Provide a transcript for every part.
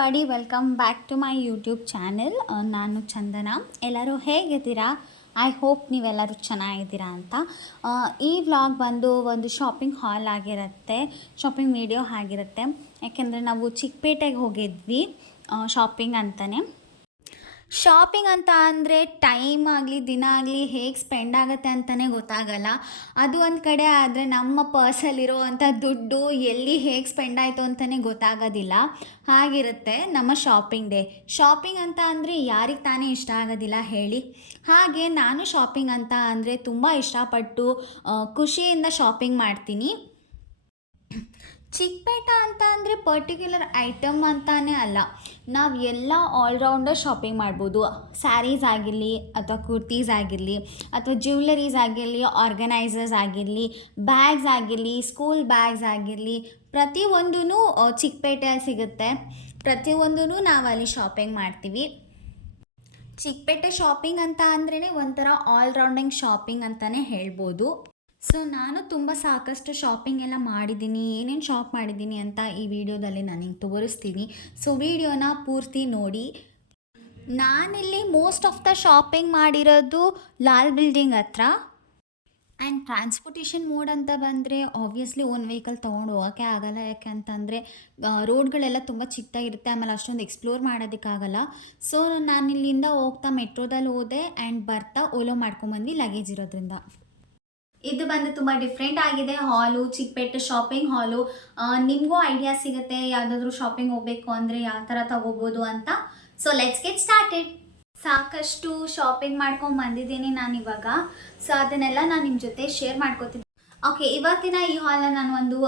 Everybody, welcome back to my YouTube channel. ನಾನು ಚಂದನ. ಎಲ್ಲರೂ ಹೇಗಿದ್ದೀರಾ? ಐ ಹೋಪ್ ನೀವೆಲ್ಲರೂ ಚೆನ್ನಾಗಿದ್ದೀರಾ ಅಂತ. ಈ ವ್ಲಾಗ್ ಬಂದು ಒಂದು ಶಾಪಿಂಗ್ ಹಾಲ್ ಆಗಿರುತ್ತೆ, ಶಾಪಿಂಗ್ ವಿಡಿಯೋ ಆಗಿರುತ್ತೆ. ಯಾಕೆಂದರೆ ನಾವು ಚಿಕ್ಕಪೇಟೆಗೆ ಹೋಗಿದ್ವಿ ಶಾಪಿಂಗ್ ಅಂತಲೇ. ಶಾಪಿಂಗ್ ಅಂತ ಅಂದರೆ ಟೈಮ್ ಆಗಲಿ ದಿನ ಆಗಲಿ ಹೇಗೆ ಸ್ಪೆಂಡ್ ಆಗುತ್ತೆ ಅಂತಲೇ ಗೊತ್ತಾಗಲ್ಲ. ಅದು ಒಂದು ಕಡೆ. ಆದರೆ ನಮ್ಮ ಪರ್ಸಲ್ಲಿರೋ ಅಂಥ ದುಡ್ಡು ಎಲ್ಲಿ ಹೇಗೆ ಸ್ಪೆಂಡ್ ಆಯಿತು ಅಂತಲೇ ಗೊತ್ತಾಗೋದಿಲ್ಲ. ಹಾಗಿರುತ್ತೆ ನಮ್ಮ ಶಾಪಿಂಗ್ ಡೇ. ಶಾಪಿಂಗ್ ಅಂತ ಅಂದರೆ ಯಾರಿಗೆ ತಾನೇ ಇಷ್ಟ ಆಗೋದಿಲ್ಲ ಹೇಳಿ. ಹಾಗೆ ನಾನು ಶಾಪಿಂಗ್ ಅಂತ ಅಂದರೆ ತುಂಬ ಇಷ್ಟಪಟ್ಟು ಖುಷಿಯಿಂದ ಶಾಪಿಂಗ್ ಮಾಡ್ತೀನಿ. ಚಿಕ್ಕಪೇಟೆ ಅಂತ ಅಂದರೆ ಪರ್ಟಿಕ್ಯುಲರ್ ಐಟಮ್ ಅಂತಾನೇ ಅಲ್ಲ, ನಾವು ಎಲ್ಲ ಆಲ್ರೌಂಡರ್ ಶಾಪಿಂಗ್ ಮಾಡ್ಬೋದು. ಸ್ಯಾರೀಸ್ ಆಗಿರಲಿ ಅಥವಾ ಕುರ್ತೀಸ್ ಆಗಿರಲಿ ಅಥವಾ ಜ್ಯುವೆಲರೀಸ್ ಆಗಿರಲಿ, ಆರ್ಗನೈಸರ್ಸ್ ಆಗಿರಲಿ, ಬ್ಯಾಗ್ಸ್ ಆಗಿರಲಿ, ಸ್ಕೂಲ್ ಬ್ಯಾಗ್ಸ್ ಆಗಿರಲಿ, ಪ್ರತಿಯೊಂದೂ ಚಿಕ್ಕಪೇಟೆಯಲ್ಲಿ ಸಿಗುತ್ತೆ. ಪ್ರತಿಯೊಂದೂ ನಾವು ಅಲ್ಲಿ ಶಾಪಿಂಗ್ ಮಾಡ್ತೀವಿ. ಚಿಕ್ಕಪೇಟೆ ಶಾಪಿಂಗ್ ಅಂತ ಅಂದ್ರೇ ಒಂಥರ ಆಲ್ರೌಂಡಿಂಗ್ ಶಾಪಿಂಗ್ ಅಂತಲೇ ಹೇಳ್ಬೋದು. ಸೊ ನಾನು ತುಂಬ ಸಾಕಷ್ಟು ಶಾಪಿಂಗ್ ಎಲ್ಲ ಮಾಡಿದ್ದೀನಿ. ಏನೇನು ಶಾಪ್ ಮಾಡಿದ್ದೀನಿ ಅಂತ ಈ ವಿಡಿಯೋದಲ್ಲಿ ನಾನು ನಿಮ್ಗೆ ತೋರಿಸ್ತೀನಿ. ಸೊ ವಿಡಿಯೋನ ಪೂರ್ತಿ ನೋಡಿ. ನಾನಿಲ್ಲಿ ಮೋಸ್ಟ್ ಆಫ್ ದ ಶಾಪಿಂಗ್ ಮಾಡಿರೋದು ಲಾಲ್ ಬಿಲ್ಡಿಂಗ್ ಹತ್ರ. ಆ್ಯಂಡ್ ಟ್ರಾನ್ಸ್ಪೋರ್ಟೇಷನ್ ಮೋಡ್ ಅಂತ ಬಂದರೆ ಆಬ್ವಿಯಸ್ಲಿ ಓನ್ ವೆಹಿಕಲ್ ತೊಗೊಂಡು ಹೋಗೋಕ್ಕೆ ಆಗೋಲ್ಲ. ಯಾಕೆ ಅಂತಂದರೆ ರೋಡ್ಗಳೆಲ್ಲ ತುಂಬ ಚಿಕ್ಕದಾಗಿರುತ್ತೆ, ಆಮೇಲೆ ಅಷ್ಟೊಂದು ಎಕ್ಸ್ಪ್ಲೋರ್ ಮಾಡೋದಕ್ಕಾಗಲ್ಲ. ಸೊ ನಾನು ಇಲ್ಲಿಂದ ಹೋಗ್ತಾ ಮೆಟ್ರೋದಲ್ಲಿ ಹೋದೆ ಆ್ಯಂಡ್ ಬರ್ತಾ ಓಲೋ ಮಾಡ್ಕೊಂಬಂದ್ವಿ ಲಗೇಜ್ ಇರೋದ್ರಿಂದ. ಇದು ಬಂದು ತುಂಬ ಡಿಫ್ರೆಂಟ್ ಆಗಿದೆ ಹಾಲು, ಚಿಕ್ಕಪೇಟೆ ಶಾಪಿಂಗ್ ಹಾಲು. ನಿಮಗೂ ಐಡಿಯಾ ಸಿಗುತ್ತೆ ಯಾವುದಾದ್ರೂ ಶಾಪಿಂಗ್ ಹೋಗಬೇಕು ಅಂದರೆ ಯಾವ ಥರ ತಗೋಬೋದು ಅಂತ. So let's get started. ಸಾಕಷ್ಟು ಶಾಪಿಂಗ್ ಮಾಡ್ಕೊಂಡು ಬಂದಿದ್ದೀನಿ ನಾನು ಇವಾಗ. ಸೊ ಅದನ್ನೆಲ್ಲ ನಾನು ನಿಮ್ಮ ಜೊತೆ ಶೇರ್ ಮಾಡ್ಕೋತೀನಿ. ಓಕೆ, ಇವತ್ತಿನ ಈ ಹಾಲ್ನ ನಾನು ಒಂದು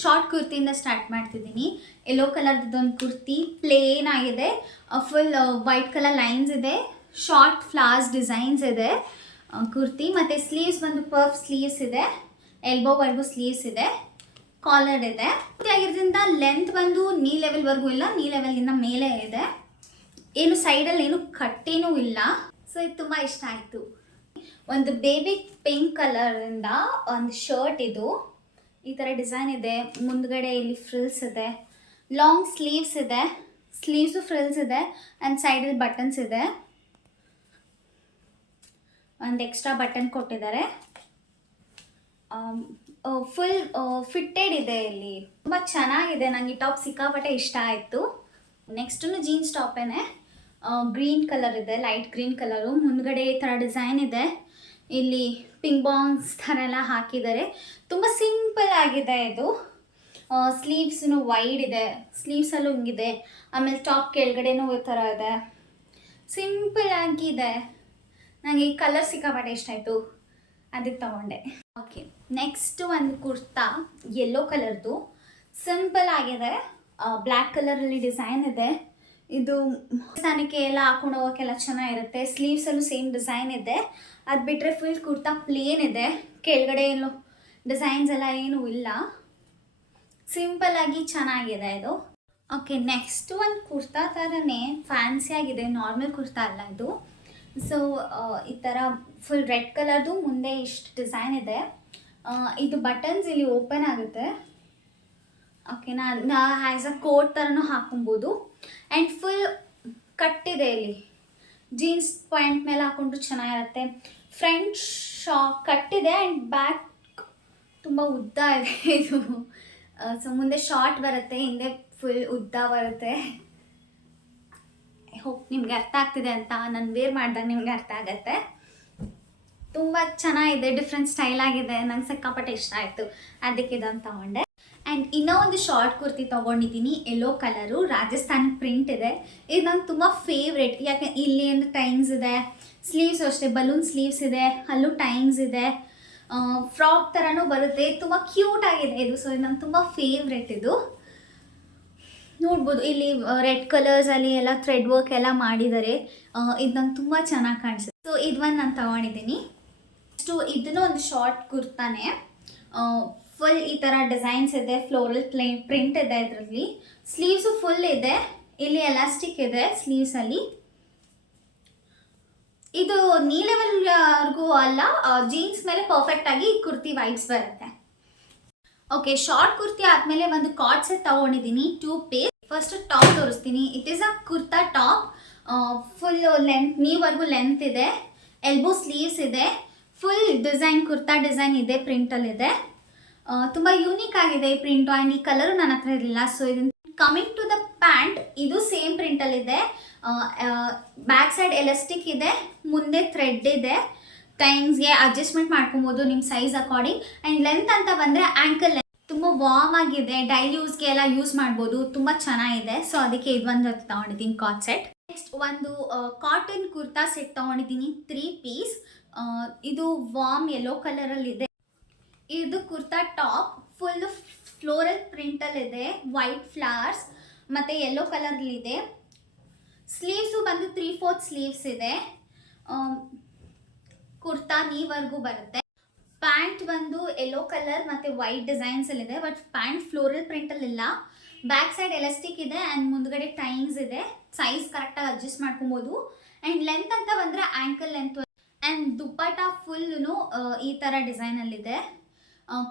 ಶಾರ್ಟ್ ಕುರ್ತಿಯಿಂದ ಸ್ಟಾರ್ಟ್ ಮಾಡ್ತಿದ್ದೀನಿ. ಯೆಲ್ಲೋ ಕಲರ್ದೊಂದು ಕುರ್ತಿ, ಪ್ಲೇನ್ ಆಗಿದೆ, ಫುಲ್ ವೈಟ್ ಕಲರ್ ಲೈನ್ಸ್ ಇದೆ, ಶಾರ್ಟ್ ಫ್ಲವರ್ಸ್ ಡಿಸೈನ್ಸ್ ಇದೆ ಕುರ್ತಿ. ಮತ್ತು ಸ್ಲೀವ್ಸ್ ಬಂದು ಪರ್ಫ್ ಸ್ಲೀವ್ಸ್ ಇದೆ, ಎಲ್ಬೋವರೆಗೂ ಸ್ಲೀವ್ಸ್ ಇದೆ, ಕಾಲರ್ ಇದೆ. ಆಗಿರೋದ್ರಿಂದ ಲೆಂತ್ ಬಂದು ನೀ ಲೆವೆಲ್ವರೆಗೂ ಇಲ್ಲ, ನೀ ಲೆವೆಲ್ಗಿಂತ ಮೇಲೆ ಇದೆ. ಏನು ಸೈಡಲ್ಲಿ ಏನು ಕಟ್ಟೇನೂ ಇಲ್ಲ. ಸೊ ಇದು ತುಂಬ ಇಷ್ಟ ಆಯಿತು. ಒಂದು ಬೇಬಿ ಪಿಂಕ್ ಕಲರಿಂದ ಒಂದು ಶರ್ಟ್, ಇದು ಈ ಥರ ಡಿಸೈನ್ ಇದೆ. ಮುಂದ್ಗಡೆ ಇಲ್ಲಿ ಫ್ರಿಲ್ಸ್ ಇದೆ, ಲಾಂಗ್ ಸ್ಲೀವ್ಸ್ ಇದೆ, ಸ್ಲೀವ್ಸು ಫ್ರಿಲ್ಸ್ ಇದೆ ಆ್ಯಂಡ್ ಸೈಡಲ್ಲಿ ಬಟನ್ಸ್ ಇದೆ. ಒಂದು ಎಕ್ಸ್ಟ್ರಾ ಬಟನ್ ಕೊಟ್ಟಿದ್ದಾರೆ. ಫುಲ್ ಫಿಟ್ಟೆಡ್ ಇದೆ. ಇಲ್ಲಿ ತುಂಬ ಚೆನ್ನಾಗಿದೆ. ನನಗೆ ಈ ಟಾಪ್ ಸಿಕ್ಕಾಪಟ್ಟೆ ಇಷ್ಟ ಆಯಿತು. ನೆಕ್ಸ್ಟು ಜೀನ್ಸ್ ಟಾಪೇನೆ, ಗ್ರೀನ್ ಕಲರ್ ಇದೆ, ಲೈಟ್ ಗ್ರೀನ್ ಕಲರು. ಮುಂದ್ಗಡೆ ಈ ಥರ ಡಿಸೈನ್ ಇದೆ, ಇಲ್ಲಿ ಪಿಂಗ್ ಬಾಂಗ್ಸ್ ಥರ ಎಲ್ಲ ಹಾಕಿದ್ದಾರೆ. ತುಂಬ ಸಿಂಪಲ್ ಆಗಿದೆ ಇದು. ಸ್ಲೀವ್ಸೂ ವೈಡ್ ಇದೆ, ಸ್ಲೀವ್ಸಲ್ಲೂ ಹಿಂಗಿದೆ. ಆಮೇಲೆ ಟಾಪ್ ಕೆಳಗಡೆನೂ ಈ ಥರ ಇದೆ, ಸಿಂಪಲ್ ಆಗಿದೆ. ನನಗೆ ಈ ಕಲರ್ ಸಿಕ್ಕಾಪಟ್ಟೆ ಇಷ್ಟ ಆಯಿತು, ಅದಕ್ಕೆ ತೊಗೊಂಡೆ. ಓಕೆ, ನೆಕ್ಸ್ಟು ಒಂದು ಕುರ್ತಾ ಯೆಲ್ಲೋ ಕಲರ್ದು, ಸಿಂಪಲ್ ಆಗಿದೆ, ಬ್ಲ್ಯಾಕ್ ಕಲರಲ್ಲಿ ಡಿಸೈನ್ ಇದೆ. ಇದು ಸ್ಥಾನಕ್ಕೆ ಎಲ್ಲ ಹಾಕೊಂಡು ಹೋಗೋಕ್ಕೆಲ್ಲ ಚೆನ್ನಾಗಿರುತ್ತೆ. ಸ್ಲೀವ್ಸಲ್ಲೂ ಸೇಮ್ ಡಿಸೈನ್ ಇದೆ. ಅದು ಬಿಟ್ಟರೆ ಫುಲ್ ಕುರ್ತಾ ಪ್ಲೇನ್ ಇದೆ, ಕೆಳಗಡೆ ಎಲ್ಲೋ ಡಿಸೈನ್ಸ್ ಎಲ್ಲ ಏನೂ ಇಲ್ಲ, ಸಿಂಪಲ್ಲಾಗಿ ಚೆನ್ನಾಗಿದೆ ಇದು. ಓಕೆ, ನೆಕ್ಸ್ಟು ಒಂದು ಕುರ್ತಾ ಥರನೇ ಫ್ಯಾನ್ಸಿ ಆಗಿದೆ, ನಾರ್ಮಲ್ ಕುರ್ತಾ ಅಲ್ಲ ಇದು. ಸೊ ಈ ಥರ ಫುಲ್ ರೆಡ್ ಕಲರ್ದು, ಮುಂದೆ ಇಷ್ಟು ಡಿಸೈನ್ ಇದೆ. ಇದು ಬಟನ್ಸ್ ಇಲ್ಲಿ ಓಪನ್ ಆಗುತ್ತೆ. ಓಕೆ, ನಾನು ಆ್ಯಸ್ ಅ ಕೋಟ್ ಥರನೂ ಹಾಕೊಬೋದು. ಆ್ಯಂಡ್ ಫುಲ್ ಕಟ್ಟಿದೆ, ಇಲ್ಲಿ ಜೀನ್ಸ್ ಪ್ಯಾಂಟ್ ಮೇಲೆ ಹಾಕೊಂಡ್ರು ಚೆನ್ನಾಗಿರುತ್ತೆ. ಫ್ರಂಟ್ ಕಟ್ಟಿದೆ ಆ್ಯಂಡ್ ಬ್ಯಾಕ್ ತುಂಬ ಉದ್ದ ಇದೆ ಇದು. ಸೊ ಮುಂದೆ ಶಾರ್ಟ್ ಬರುತ್ತೆ, ಹಿಂದೆ ಫುಲ್ ಉದ್ದ ಬರುತ್ತೆ. ಹೋಪ್ ನಿಮ್ಗೆ ಅರ್ಥ ಆಗ್ತಿದೆ ಅಂತ. ನಾನು ವೇರ್ ಮಾಡಿದಾಗ ನಿಮ್ಗೆ ಅರ್ಥ ಆಗುತ್ತೆ. ತುಂಬ ಚೆನ್ನಾಗಿದೆ, ಡಿಫ್ರೆಂಟ್ ಸ್ಟೈಲ್ ಆಗಿದೆ, ನಂಗೆ ಸಿಕ್ಕಾಪಟ್ಟೆ ಇಷ್ಟ ಆಯಿತು, ಅದಕ್ಕೆ ಇದನ್ನು ತೊಗೊಂಡೆ. ಆ್ಯಂಡ್ ಇನ್ನೂ ಒಂದು ಶಾರ್ಟ್ ಕುರ್ತಿ ತೊಗೊಂಡಿದ್ದೀನಿ, ಯೆಲ್ಲೋ ಕಲರು, ರಾಜಸ್ಥಾನಿ ಪ್ರಿಂಟ್ ಇದೆ. ಇದು ನಂಗೆ ತುಂಬ ಫೇವ್ರೇಟ್. ಯಾಕೆ ಇಲ್ಲಿ ಒಂದು ಟೈಮ್ಸ್ ಇದೆ, ಸ್ಲೀವ್ಸ್ ಅಷ್ಟೇ ಬಲೂನ್ ಸ್ಲೀವ್ಸ್ ಇದೆ, ಅಲ್ಲೂ ಟೈಮ್ಸ್ ಇದೆ, ಫ್ರಾಕ್ ಥರನೂ ಬರುತ್ತೆ. ತುಂಬ ಕ್ಯೂಟ್ ಆಗಿದೆ ಇದು. ಸೊ ಇದು ನಂಗೆ ತುಂಬ ಫೇವ್ರೇಟ್ ಇದು. ನೋಡ್ಬೋದು ಇಲ್ಲಿ ರೆಡ್ ಕಲರ್ಸಲ್ಲಿ ಎಲ್ಲ ಥ್ರೆಡ್ ವರ್ಕ್ ಎಲ್ಲ ಮಾಡಿದ್ದಾರೆ. ಇದು ನಂಗೆ ತುಂಬ ಚೆನ್ನಾಗಿ ಕಾಣಿಸುತ್ತೆ. ಸೊ ಇದು ಒಂದು ನಾನು ತೊಗೊಂಡಿದ್ದೀನಿ. ನೆಕ್ಸ್ಟು ಇದನ್ನು ಒಂದು ಶಾರ್ಟ್ ಕುರ್ತಾನೆ, ಫುಲ್ ಈ ಥರ ಡಿಸೈನ್ಸ್ ಇದೆ, ಫ್ಲೋರಲ್ ಪ್ರಿಂಟ್ ಇದೆ ಇದರಲ್ಲಿ. ಸ್ಲೀವ್ಸು ಫುಲ್ ಇದೆ, ಇಲ್ಲಿ ಎಲಾಸ್ಟಿಕ್ ಇದೆ ಸ್ಲೀವ್ಸಲ್ಲಿ. ಇದು ನೀ ಲೆವೆಲ್ವರೆಗೂ ಅಲ್ಲ, ಜೀನ್ಸ್ ಮೇಲೆ ಪರ್ಫೆಕ್ಟಾಗಿ ಕುರ್ತಿ ವೈಬ್ಸ್ ಬರುತ್ತೆ. ಓಕೆ, ಶಾರ್ಟ್ ಕುರ್ತಿ ಆದಮೇಲೆ ಒಂದು ಕಾರ್ಡ್ ಸೆಟ್ ತೊಗೊಂಡಿದ್ದೀನಿ, 2 ಪೀಸ್. ಫಸ್ಟ್ ಟಾಪ್ ತೋರಿಸ್ತೀನಿ. It is a kurta top. Full length, ನೀವರೆಗೂ ಲೆಂತ್ ಇದೆ, ಎಲ್ಬೋ ಸ್ಲೀವ್ಸ್ ಇದೆ, ಫುಲ್ ಡಿಸೈನ್ ಕುರ್ತಾ ಡಿಸೈನ್ ಇದೆ, ಪ್ರಿಂಟಲ್ಲಿದೆ. ತುಂಬ ಯೂನಿಕ್ ಆಗಿದೆ ಈ ಪ್ರಿಂಟು. ಆ್ಯಂಡ್ ಈ ಕಲರು ನನ್ನ ಹತ್ರ ಇರಲಿಲ್ಲ. ಸೊ ಇದನ್ನು ಕಮಿಂಗ್ ಟು ದ ಪ್ಯಾಂಟ್, ಇದು ಸೇಮ್ ಪ್ರಿಂಟಲ್ಲಿದೆ. ಬ್ಯಾಕ್ ಸೈಡ್ ಎಲಾಸ್ಟಿಕ್ ಇದೆ, ಮುಂದೆ ಥ್ರೆಡ್ ಇದೆ. ಟೈಮ್ಸ್ಗೆ ಅಡ್ಜಸ್ಟ್ಮೆಂಟ್ ಮಾಡ್ಕೊಬೋದು ನಿಮ್ಮ ಸೈಜ್ ಅಕಾರ್ಡಿಂಗ್. ಆ್ಯಂಡ್ ಲೆಂತ್ ಅಂತ ಬಂದರೆ ಆ್ಯಂಕಲ್ ಲೆಂತ್. ತುಂಬ ವಾರ್ಮ್ ಆಗಿದೆ, ಡೈಲಿ ಯೂಸ್ಗೆ ಎಲ್ಲ ಯೂಸ್ ಮಾಡ್ಬೋದು, ತುಂಬ ಚೆನ್ನಾಗಿದೆ. ಸೊ ಅದಕ್ಕೆ ಇದೊಂದು ತೊಗೊಂಡಿದ್ದೀನಿ ಕಾರ್ಡ್ ಸೆಟ್. ನೆಕ್ಸ್ಟ್ ಒಂದು ಕಾಟನ್ ಕುರ್ತಾ ಸೆಟ್ ತೊಗೊಂಡಿದ್ದೀನಿ, 3 ಪೀಸ್. ಇದು ವಾರ್ಮ್ ಯೆಲ್ಲೋ ಕಲರಲ್ಲಿದೆ. ಇದು ಕುರ್ತಾ ಟಾಪ್ ಫುಲ್ ಫ್ಲೋರಲ್ ಪ್ರಿಂಟಲ್ಲಿದೆ, ವೈಟ್ ಫ್ಲವರ್ಸ್ ಮತ್ತು ಯೆಲ್ಲೋ ಕಲರ್ಲಿದೆ. ಸ್ಲೀವ್ಸು ಬಂದು 3/4 ಸ್ಲೀವ್ಸ್ ಇದೆ. ಕುರ್ತಾ ನೀವರೆಗೂ ಬರುತ್ತೆ. ಪ್ಯಾಂಟ್ ಬಂದು ಯೆಲ್ಲೋ ಕಲರ್ ಮತ್ತು ವೈಟ್ ಡಿಸೈನ್ಸಲ್ಲಿದೆ, ಬಟ್ ಪ್ಯಾಂಟ್ ಫ್ಲೋರಲ್ ಪ್ರಿಂಟಲ್ಲಿಲ್ಲ. ಬ್ಯಾಕ್ ಸೈಡ್ ಎಲಾಸ್ಟಿಕ್ ಇದೆ ಆ್ಯಂಡ್ ಮುಂದ್ಗಡೆ ಟೈಮ್ಸ್ ಇದೆ. ಸೈಜ್ ಕರೆಕ್ಟಾಗಿ ಅಡ್ಜಸ್ಟ್ ಮಾಡ್ಕೊಬೋದು. ಆ್ಯಂಡ್ ಲೆಂತ್ ಅಂತ ಬಂದರೆ ankle length. And dupatta full ಈ ಥರ ಡಿಸೈನಲ್ಲಿದೆ.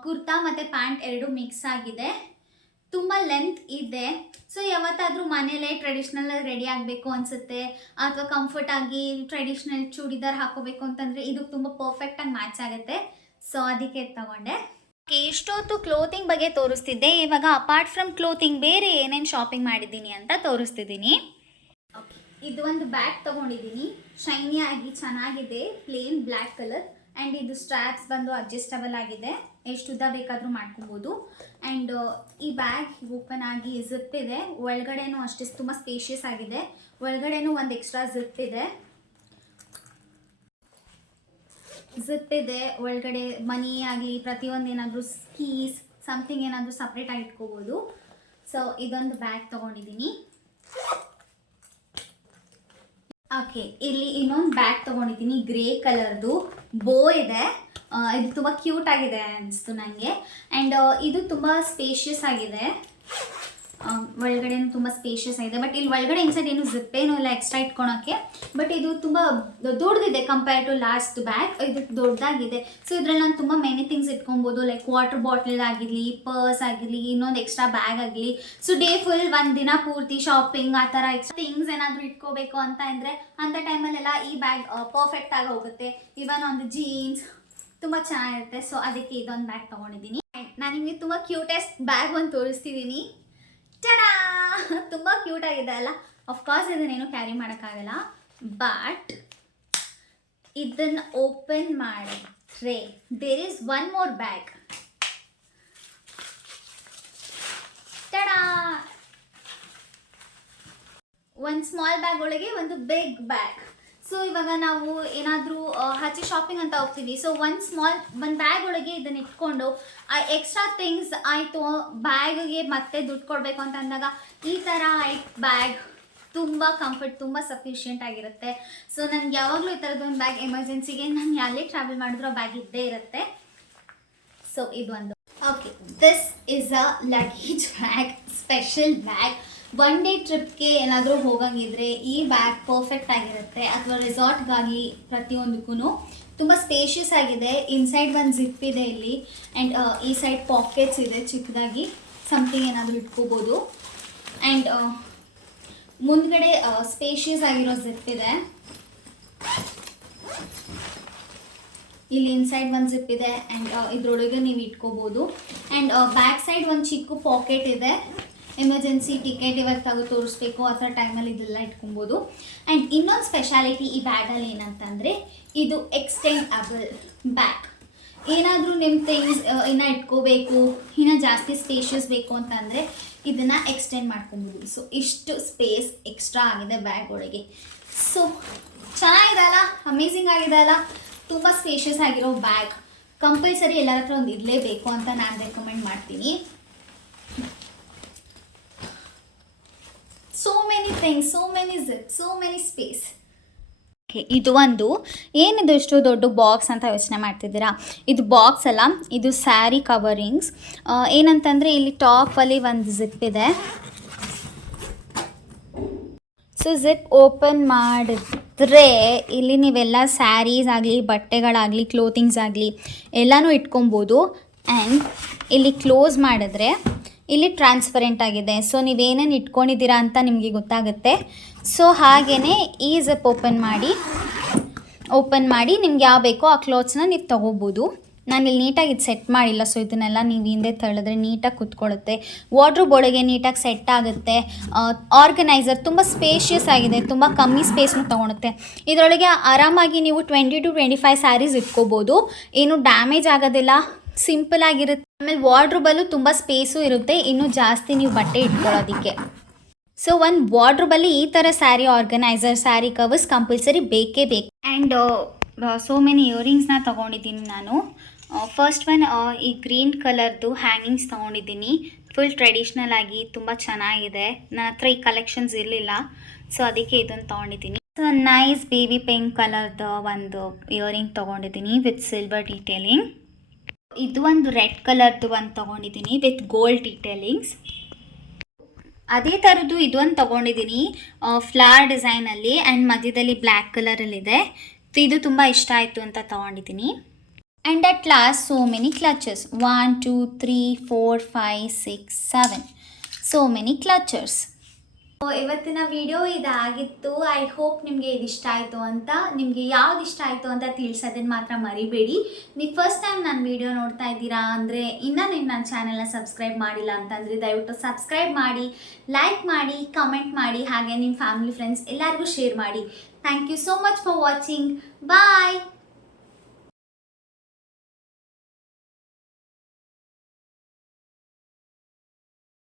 ಕುರ್ತಾ ಮತ್ತು ಪ್ಯಾಂಟ್ ಎರಡು ಮಿಕ್ಸ್ ಆಗಿದೆ, ತುಂಬ ಲೆಂತ್ ಇದೆ. ಸೊ ಯಾವತ್ತಾದರೂ ಮನೇಲೇ ಟ್ರೆಡಿಷ್ನಲ್ ರೆಡಿ ಆಗಬೇಕು ಅನಿಸುತ್ತೆ, ಅಥವಾ ಕಂಫರ್ಟಾಗಿ ಟ್ರೆಡಿಷ್ನಲ್ ಚೂಡಿದಾರ್ ಹಾಕೋಬೇಕು ಅಂತಂದರೆ ಇದು ತುಂಬ ಪರ್ಫೆಕ್ಟಾಗಿ ಮ್ಯಾಚ್ ಆಗುತ್ತೆ. ಸೊ ಅದಕ್ಕೆ ತಗೊಂಡೆ. ಎಷ್ಟೊತ್ತು ಕ್ಲೋತಿಂಗ್ ಬಗ್ಗೆ ತೋರಿಸ್ತಿದ್ದೆ, ಇವಾಗ ಅಪಾರ್ಟ್ ಫ್ರಮ್ ಕ್ಲೋತಿಂಗ್ ಬೇರೆ ಏನೇನು ಶಾಪಿಂಗ್ ಮಾಡಿದ್ದೀನಿ ಅಂತ ತೋರಿಸ್ತಿದ್ದೀನಿ. ಇದು ಒಂದು ಬ್ಯಾಗ್ ತೊಗೊಂಡಿದ್ದೀನಿ, ಶೈನಿ ಆಗಿ ಚೆನ್ನಾಗಿದೆ, ಪ್ಲೇನ್ ಬ್ಲ್ಯಾಕ್ ಕಲರ್. ಆ್ಯಂಡ್ ಇದು ಸ್ಟ್ರ್ಯಾಪ್ಸ್ ಬಂದು ಅಡ್ಜಸ್ಟಬಲ್ ಆಗಿದೆ, ಎಷ್ಟು ಉದ್ದ ಬೇಕಾದರೂ ಮಾಡ್ಕೊಬೋದು. ಆ್ಯಂಡ್ ಈ ಬ್ಯಾಗ್ ಓಪನ್ ಆಗಿ ಜಿಪ್ ಇದೆ, ಒಳಗಡೆನೂ ಅಷ್ಟೇ ತುಂಬ ಸ್ಪೇಷಿಯಸ್ ಆಗಿದೆ. ಒಳಗಡೆನೂ ಒಂದು ಎಕ್ಸ್ಟ್ರಾ ಜಿಪ್ ಇದೆ. ಒಳಗಡೆ ಮನಿ ಆಗಲಿ ಪ್ರತಿಯೊಂದು ಏನಾದರೂ ಕೀಸ್ ಸಮಥಿಂಗ್ ಏನಾದರೂ ಸಪ್ರೇಟಾಗಿ ಇಟ್ಕೋಬೋದು. ಸೊ ಇದೊಂದು ಬ್ಯಾಗ್ ತೊಗೊಂಡಿದ್ದೀನಿ. ಓಕೆ, ಇಲ್ಲಿ ಇನ್ನೊಂದು ಬ್ಯಾಗ್ ತೊಗೊಂಡಿದ್ದೀನಿ, ಗ್ರೇ ಕಲರ್ದು, ಬೋ ಇದೆ. ಇದು ತುಂಬ ಕ್ಯೂಟ್ ಆಗಿದೆ ಅನಿಸ್ತು ನನಗೆ. ಆ್ಯಂಡ್ ಇದು ತುಂಬ ಸ್ಪೇಷಿಯಸ್ ಆಗಿದೆ, ಒಳಗಡೆನೂ ತುಂಬ ಸ್ಪೇಷಿಯಸ್ ಆಗಿದೆ. ಬಟ್ ಇಲ್ಲಿ ಒಳಗಡೆ ಇನ್ಸೈಡ್ ಏನು ಜಿಪ್ ಏನೂ ಇಲ್ಲ ಎಕ್ಸ್ಟ್ರಾ ಇಟ್ಕೊಳಕ್ಕೆ. ಬಟ್ ಇದು ತುಂಬ ದೊಡ್ಡದಿದೆ ಕಂಪೇರ್ ಟು ಲಾಸ್ಟ್ ಬ್ಯಾಗ್, ಇದು ದೊಡ್ಡದಾಗಿದೆ. ಸೊ ಇದರಲ್ಲಿ ನಾನು ತುಂಬ ಮೆನಿ ಥಿಂಗ್ಸ್ ಇಟ್ಕೊಬೋದು, ಲೈಕ್ ವಾಟರ್ ಬಾಟ್ಲ್ ಆಗಿರಲಿ, ಪರ್ಸ್ ಆಗಿರಲಿ, ಇನ್ನೊಂದು ಎಕ್ಸ್ಟ್ರಾ ಬ್ಯಾಗ್ ಆಗಲಿ. ಸೊ ಡೇ ಫುಲ್ ಒಂದು ದಿನ ಪೂರ್ತಿ ಶಾಪಿಂಗ್ ಆ ಥರ ಎಕ್ಸ್ಟ್ರಾ ಥಿಂಗ್ಸ್ ಏನಾದರೂ ಇಟ್ಕೋಬೇಕು ಅಂತ ಅಂದರೆ ಅಂಥ ಟೈಮಲ್ಲೆಲ್ಲ ಈ ಬ್ಯಾಗ್ ಪರ್ಫೆಕ್ಟಾಗಿ ಹೋಗುತ್ತೆ. ಇವನ್ ಒಂದು ಜೀನ್ಸ್ ತುಂಬ ಚೆನ್ನಾಗಿರುತ್ತೆ. ಸೊ ಅದಕ್ಕೆ ಇದೊಂದು ಬ್ಯಾಗ್ ತೊಗೊಂಡಿದ್ದೀನಿ. ನಾನು ನಿಮಗೆ ತುಂಬ ಕ್ಯೂಟೆಸ್ಟ್ ಬ್ಯಾಗ್ ಒಂದು ತೋರಿಸ್ತಿದ್ದೀನಿ. ಟಡಾ, ತುಂಬ ಕ್ಯೂಟ್ ಆಗಿದೆ ಅಲ್ಲ. ಅಫ್ಕೋರ್ಸ್ ಇದನ್ನೇನು ಕ್ಯಾರಿ ಮಾಡೋಕ್ಕಾಗಲ್ಲ, ಬಟ್ ಇದನ್ನು ಓಪನ್ ಮಾಡಿದ್ರೆ there is one more bag. Tada, ಒಂದು ಸ್ಮಾಲ್ ಬ್ಯಾಗ್ ಒಳಗೆ ಒಂದು ಬಿಗ್ ಬ್ಯಾಗ್. ಸೊ ಇವಾಗ ನಾವು ಏನಾದರೂ ಹಚ್ಚಿ ಶಾಪಿಂಗ್ ಅಂತ ಹೋಗ್ತೀವಿ. ಸೊ ಒಂದು ಬ್ಯಾಗ್ ಒಳಗೆ ಇದನ್ನು ಇಟ್ಕೊಂಡು ಎಕ್ಸ್ಟ್ರಾ ಥಿಂಗ್ಸ್ ಆಯಿತು, ಬ್ಯಾಗಿಗೆ ಮತ್ತೆ ದುಡ್ಡು ಕೊಡಬೇಕು ಅಂತ ಅಂದಾಗ ಈ ಥರ ಬ್ಯಾಗ್ ತುಂಬ ಕಂಫರ್ಟ್, ತುಂಬ ಸಫಿಷಿಯೆಂಟ್ ಆಗಿರುತ್ತೆ. ಸೊ ನನಗೆ ಯಾವಾಗಲೂ ಈ ಥರದ್ದೊಂದು ಬ್ಯಾಗ್ ಎಮರ್ಜೆನ್ಸಿಗೆ ನಾನು ಎಲ್ಲೇ ಟ್ರಾವೆಲ್ ಮಾಡಿದ್ರೂ ಆ ಬ್ಯಾಗ್ ಇದ್ದೇ ಇರುತ್ತೆ. ಸೊ ಇದೊಂದು. Okay, this is a luggage bag, special bag. One day ಟ್ರಿಪ್ಗೆ ಏನಾದರೂ ಹೋಗಂಗಿದ್ರೆ ಈ ಬ್ಯಾಗ್ ಪರ್ಫೆಕ್ಟ್ ಆಗಿರುತ್ತೆ, ಅಥವಾ ರೆಸಾರ್ಟ್ಗಾಗಿ ಪ್ರತಿಯೊಂದಕ್ಕೂ. ತುಂಬ ಸ್ಪೇಷಿಯಸ್ ಆಗಿದೆ. ಇನ್ಸೈಡ್ ಒಂದು ಜಿಪ್ ಇದೆ ಇಲ್ಲಿ, ಆ್ಯಂಡ್ ಈ ಸೈಡ್ ಪಾಕೆಟ್ಸ್ ಇದೆ, ಚಿಕ್ಕದಾಗಿ ಸಮಥಿಂಗ್ ಏನಾದರೂ ಇಟ್ಕೋಬೋದು. ಆ್ಯಂಡ್ ಮುಂದ್ಗಡೆ ಸ್ಪೇಷಿಯಸ್ ಆಗಿರೋ ಜಿಪ್ ಇದೆ. ಇಲ್ಲಿ ಇನ್ಸೈಡ್ ಒಂದು ಜಿಪ್ ಇದೆ, ಆ್ಯಂಡ್ ಇದ್ರೊಳಗೆ ನೀವು ಇಟ್ಕೋಬೋದು. ಆ್ಯಂಡ್ ಬ್ಯಾಕ್ ಸೈಡ್ ಒಂದು ಚಿಕ್ಕ ಪಾಕೆಟ್ ಇದೆ, ಎಮರ್ಜೆನ್ಸಿ ಟಿಕೆಟ್ ಇವಾಗ ತೋರಿಸ್ಬೇಕು ಆ ಥರ ಟೈಮಲ್ಲಿ ಇದೆಲ್ಲ ಇಟ್ಕೊಬೋದು. ಆ್ಯಂಡ್ ಇನ್ನೊಂದು ಸ್ಪೆಷಾಲಿಟಿ ಈ ಬ್ಯಾಗಲ್ಲಿ ಏನಂತಂದರೆ ಇದು ಎಕ್ಸ್ಟೆಂಡಬಲ್ ಬ್ಯಾಗ್. ಏನಾದರೂ ನಿಮ್ಮ ಥಿಂಗ್ಸ್ ಇನ್ನೂ ಇಟ್ಕೋಬೇಕು, ಇನ್ನೂ ಜಾಸ್ತಿ ಸ್ಪೇಷಿಯಸ್ ಬೇಕು ಅಂತಂದರೆ ಇದನ್ನು ಎಕ್ಸ್ಟೆಂಡ್ ಮಾಡ್ಕೊಬೋದು. ಸೊ ಇಷ್ಟು ಸ್ಪೇಸ್ ಎಕ್ಸ್ಟ್ರಾ ಆಗಿದೆ ಬ್ಯಾಗ್ ಒಳಗೆ. ಸೊ ಚೆನ್ನಾಗಿದೆ ಅಲ್ಲ, ಅಮೇಝಿಂಗ್ ಆಗಿದೆ ಅಲ್ಲ. ತುಂಬ ಸ್ಪೇಷಿಯಸ್ ಆಗಿರೋ ಬ್ಯಾಗ್ ಕಂಪಲ್ಸರಿ ಎಲ್ಲರ ಹತ್ರ ಒಂದು ಇರಲೇಬೇಕು ಅಂತ ನಾನು ರೆಕಮೆಂಡ್ ಮಾಡ್ತೀನಿ. so many things, so many zips, so many space. ಇದು ಒಂದು ಏನಿದು ಇಷ್ಟು ದೊಡ್ಡ ಬಾಕ್ಸ್ ಅಂತ ಯೋಚನೆ ಮಾಡ್ತಿದ್ದೀರಾ? ಇದು ಬಾಕ್ಸ್ ಅಲ್ಲ, ಇದು ಸ್ಯಾರಿ ಕವರಿಂಗ್ಸ್. ಏನಂತಂದರೆ ಇಲ್ಲಿ ಟಾಪಲ್ಲಿ ಒಂದು ಜಿಪ್ ಇದೆ. ಸೊ ಜಿಪ್ ಓಪನ್ ಮಾಡಿದ್ರೆ ಇಲ್ಲಿ ನೀವೆಲ್ಲ ಸ್ಯಾರೀಸ್ ಆಗಲಿ, ಬಟ್ಟೆಗಳಾಗಲಿ, ಕ್ಲೋತಿಂಗ್ಸ್ ಆಗಲಿ ಎಲ್ಲನೂ ಇಟ್ಕೊಬೋದು. ಆ್ಯಂಡ್ ಇಲ್ಲಿ ಕ್ಲೋಸ್ ಮಾಡಿದ್ರೆ ಇಲ್ಲಿ ಟ್ರಾನ್ಸ್ಪರೆಂಟ್ ಆಗಿದೆ. ಸೊ ನೀವೇನೇನು ಇಟ್ಕೊಂಡಿದ್ದೀರಾ ಅಂತ ನಿಮಗೆ ಗೊತ್ತಾಗುತ್ತೆ. ಸೊ ಹಾಗೆಯೇ ಈ ಜಿಪ್ ಓಪನ್ ಮಾಡಿ ನಿಮ್ಗೆ ಯಾವ ಬೇಕೋ ಆ ಕ್ಲಾತ್ಸ್ನ ನೀವು ತೊಗೋಬೋದು. ನಾನಿಲ್ಲಿ ನೀಟಾಗಿ ಇದು ಸೆಟ್ ಮಾಡಿಲ್ಲ, ಸೊ ಇದನ್ನೆಲ್ಲ ನೀವು ಹಿಂದೆ ತಳ್ಳಿದ್ರೆ ನೀಟಾಗಿ ಕುತ್ಕೊಳ್ಳುತ್ತೆ. ವಾರ್ಡ್ರೋಬ್ ಒಳಗೆ ನೀಟಾಗಿ ಸೆಟ್ ಆಗುತ್ತೆ. ಆರ್ಗನೈಸರ್ ತುಂಬ ಸ್ಪೇಷಿಯಸ್ ಆಗಿದೆ, ತುಂಬ ಕಮ್ಮಿ ಸ್ಪೇಸ್ನು ತೊಗೊಳುತ್ತೆ. ಇದರೊಳಗೆ ಆರಾಮಾಗಿ ನೀವು 20 to 25 ಸ್ಯಾರೀಸ್ ಇಟ್ಕೋಬೋದು, ಏನು ಡ್ಯಾಮೇಜ್ ಆಗೋದಿಲ್ಲ, ಸಿಂಪಲ್ ಆಗಿರುತ್ತೆ. ಆಮೇಲೆ ವಾರ್ಡ್ರೋಬಲ್ಲೂ ತುಂಬ ಸ್ಪೇಸು ಇರುತ್ತೆ, ಇನ್ನೂ ಜಾಸ್ತಿ ನೀವು ಬಟ್ಟೆ ಇಟ್ಕೊಳ್ಳೋದಕ್ಕೆ. ಸೊ ಒಂದು ವಾರ್ಡ್ರೋಬಲ್ಲಿ ಈ ಥರ sari organiser, sari covers compulsory ಬೇಕೇ ಬೇಕು. ಆ್ಯಂಡ್ ಸೋ ಮೆನಿ ಇಯರಿಂಗ್ಸ್ನ ತೊಗೊಂಡಿದ್ದೀನಿ ನಾನು. ಫಸ್ಟ್ ಒನ್ ಈ ಗ್ರೀನ್ ಕಲರ್ದು ಹ್ಯಾಂಗಿಂಗ್ಸ್ ತೊಗೊಂಡಿದ್ದೀನಿ. ಫುಲ್ ಟ್ರೆಡಿಷ್ನಲ್ ಆಗಿ ತುಂಬ ಚೆನ್ನಾಗಿದೆ. ನನ್ನ ಹತ್ರ ಈ ಕಲೆಕ್ಷನ್ಸ್ ಇರಲಿಲ್ಲ, ಸೊ ಅದಕ್ಕೆ ಇದನ್ನು ತೊಗೊಂಡಿದ್ದೀನಿ. ಸೊ ನೈಸ್ ಬೇಬಿ ಪಿಂಕ್ ಕಲರ್ದು ಒಂದು ಇಯರಿಂಗ್ ತೊಗೊಂಡಿದ್ದೀನಿ ವಿತ್ ಸಿಲ್ವರ್ ಡೀಟೇಲಿಂಗ್. ಇದು ಒಂದು ರೆಡ್ ಕಲರ್ದು ಒಂದು ತೊಗೊಂಡಿದ್ದೀನಿ ವಿತ್ ಗೋಲ್ಡ್ ಡೀಟೇಲಿಂಗ್ಸ್. ಅದೇ ಥರದ್ದು ಇದೊಂದು ತೊಗೊಂಡಿದ್ದೀನಿ ಫ್ಲವರ್ ಡಿಸೈನಲ್ಲಿ ಆ್ಯಂಡ್ ಮಧ್ಯದಲ್ಲಿ ಬ್ಲ್ಯಾಕ್ ಕಲರಲ್ಲಿದೆ. ಇದು ತುಂಬ ಇಷ್ಟ ಆಯಿತು ಅಂತ ತೊಗೊಂಡಿದ್ದೀನಿ. And at last so many clutchers, 1 2 3 4 5 6 7 so many clutchers. ಇವತ್ತಿನ ವಿಡಿಯೋ ಇದಾಗಿತ್ತು. ಐ ಹೋಪ್ ನಿಮಗೆ ಇದು ಇಷ್ಟ ಆಯಿತು ಅಂತ. ನಿಮಗೆ ಯಾವ್ದು ಇಷ್ಟ ಆಯಿತು ಅಂತ ತಿಳಿಸೋದನ್ನು ಮಾತ್ರ ಮರಿಬೇಡಿ. ನೀವು ಫಸ್ಟ್ ಟೈಮ್ ನನ್ನ ವಿಡಿಯೋ ನೋಡ್ತಾ ಇದ್ದೀರಾ ಅಂದರೆ ಇನ್ನೂ ನೀವು ನನ್ನ ಚಾನೆಲ್ನ ಸಬ್ಸ್ಕ್ರೈಬ್ ಮಾಡಿಲ್ಲ ಅಂತಂದರೆ ದಯವಿಟ್ಟು ಸಬ್ಸ್ಕ್ರೈಬ್ ಮಾಡಿ, ಲೈಕ್ ಮಾಡಿ, ಕಮೆಂಟ್ ಮಾಡಿ, ಹಾಗೆ ನಿಮ್ಮ ಫ್ಯಾಮಿಲಿ ಫ್ರೆಂಡ್ಸ್ ಎಲ್ಲರಿಗೂ ಶೇರ್ ಮಾಡಿ. Thank you so much for watching. Bye.